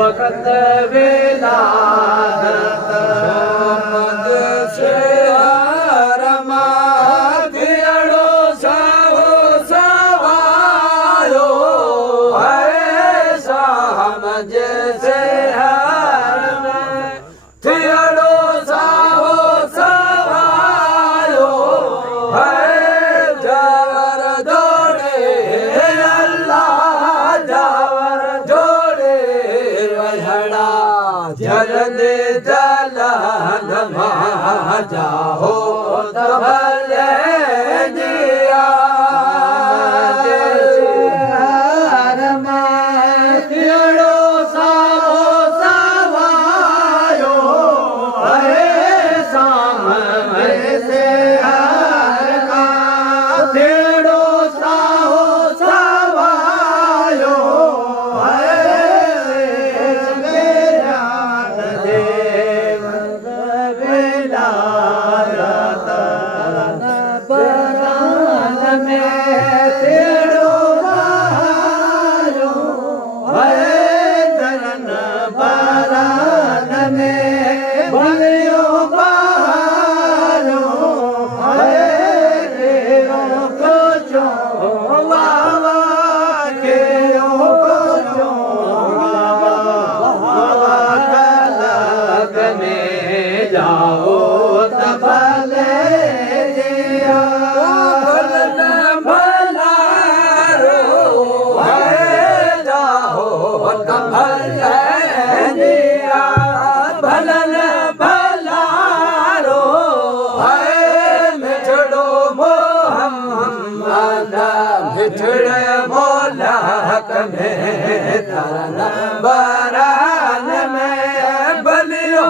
वक़्त विलादत से हरमा थियड़ो सावो सवायो है समझ से हरमा थियड़ो सावो सवायो है जावर जोड़े अल्लाह जावर जोड़े जलदे जलन जाओ तबले जिया थियड़ो सावो सवायो है सामने से हर का थियड़ो सावो सवायो जाओ तबले जिया भलन भला रो है जाओ तबले जिया भलन भला रो है मिठड़ो मोहम्मद मिठड़े मौला में तरन बरान में बलियो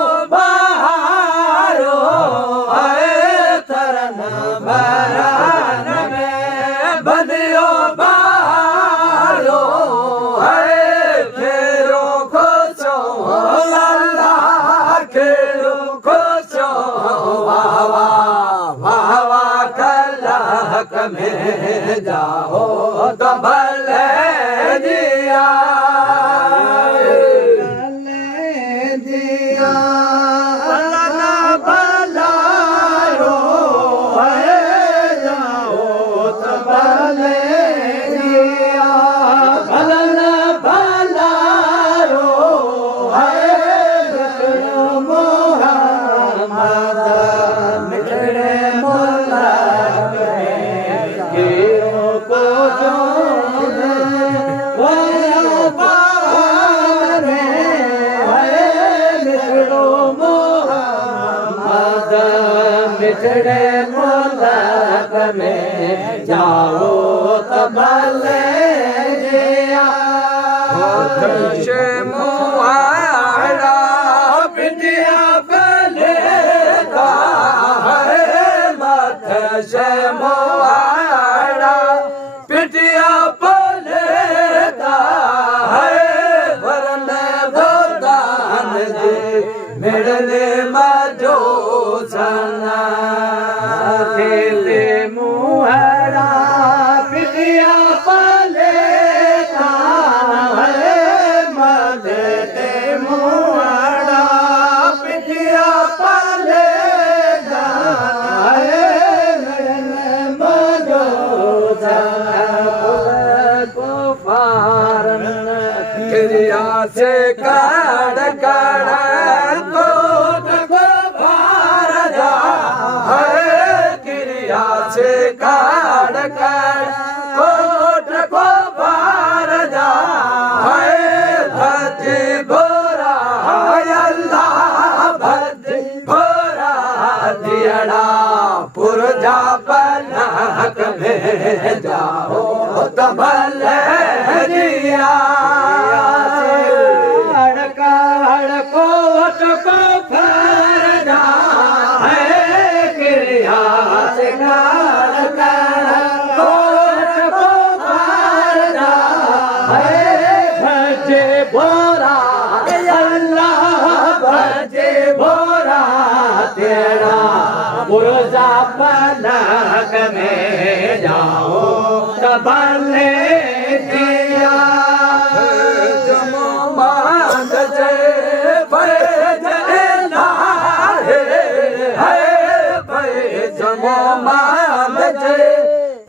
बरान में बलियो बारो है खेरो खोचो अल्लाह खेरो खोचो वाह वाह वाह कलक में जाओ तो भले जिया मिठड़े मुल्क में जाओ तबले जिया मुहाड़ा पिटिया पले का है मत से मुहाड़ा पिटिया पले का है वरने भगवान जी मिलने मजो सना खेले मुहरा पिटिया पले का है मदते मुहरा पिटिया पले का है मजो सना को फारन क्रिया से काड़ काड़ से काड़ काड़ कोट को पार जा है भज भोरा अल्लाह भज भोरा दियड़ा जा पलक में जाओ तो भले जिया कोट को फर जा है क्रिया से कोट को फर जा है भजे भोरा अल्लाह भजे भोरा तेरा पुरजा पलक में जाओ तबले दिया जमो मांग जय फैज लाहे है जमो मांग जय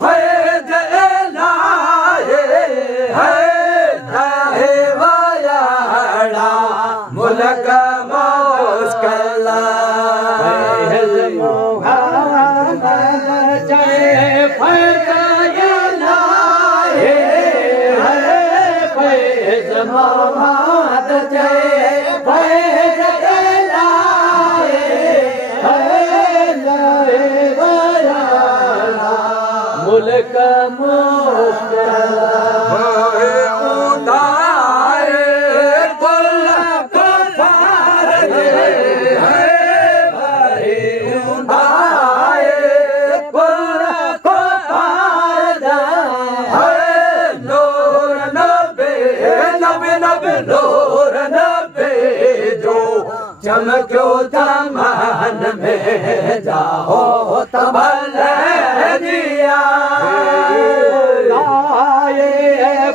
फैज लाहे है वायाड़ा मुल्क मुस्कला मुल्क चमक्यो चमन में जाओ तबले दिया लाए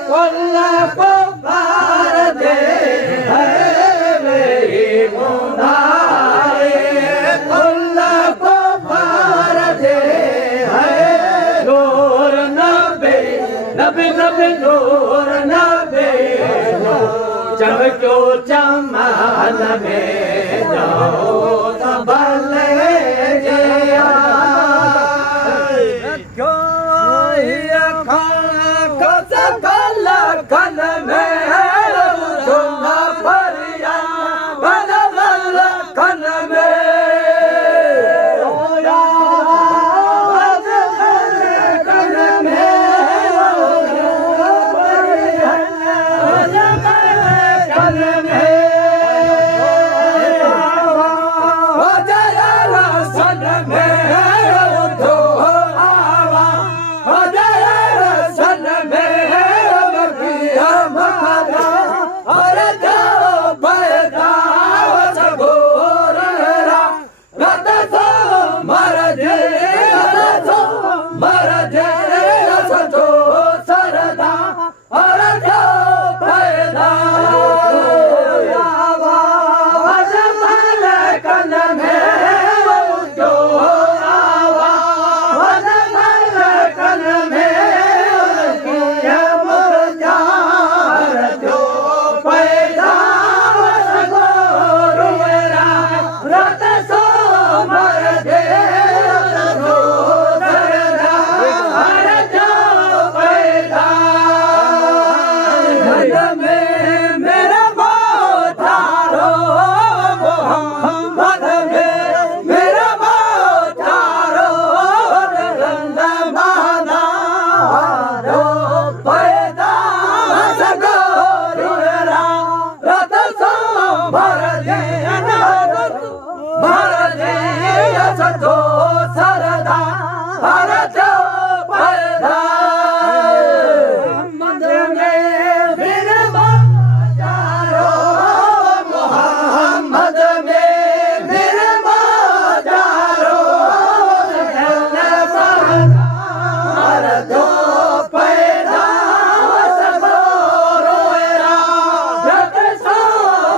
कुल को पार दे मेरी मुनाए कुल को पार दे नूर नबे नबे नबे नूर नबे चमक्यो चमन में जाओ तबले जिया कल में सुना परिया बल बल कल में कल में कल में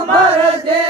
मर जे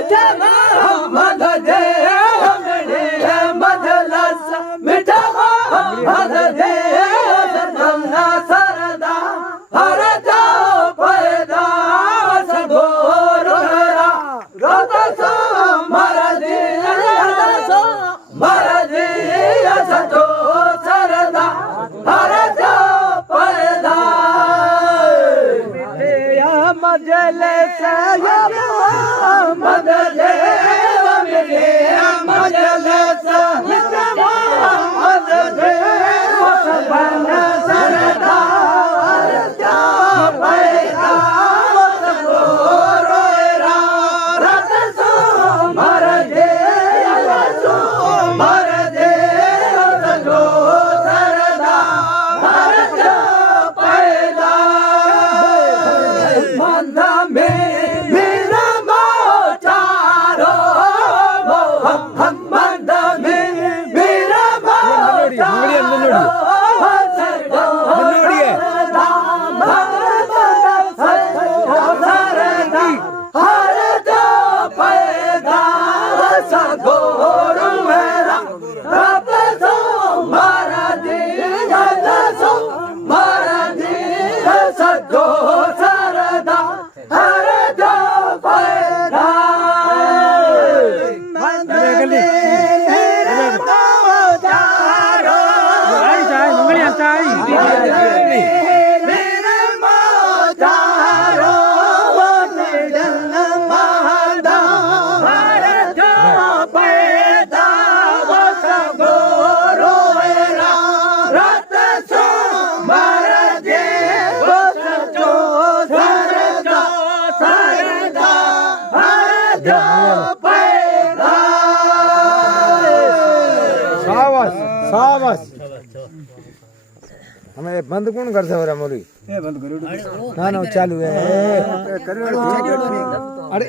मिठा मोहम्मद दे हमने मजलस मिठा मोहम्मद दे सदना सरदा हर जा पैदा सगोर रोता सो मरदी मरदी सतो सरदा हर जा पैदा मजलस मदद मेरे मजलस मदद सदन सरदार जा पैदा रोएरा रत सो मर दे सजो सरदा हर जा पैदा मंदा में मेरा मोचारो मोहम्मद में मेरा मोचारो हर जो पैदा सगोर मेरा रब सो मारा दिया सो मारा दिया सजो सरदा हर जो पैदा मंगली मेरे मोचारो मेरे मोचारो निडन महदा हर जो पैदा सगोरो मेरा रत सो मर दे सजो सरदा सरदा हर जो पैदा शाबाश शाबाश हमें बंद कौन कर सकता मौलवी बंद करो ना ना चालू है अरे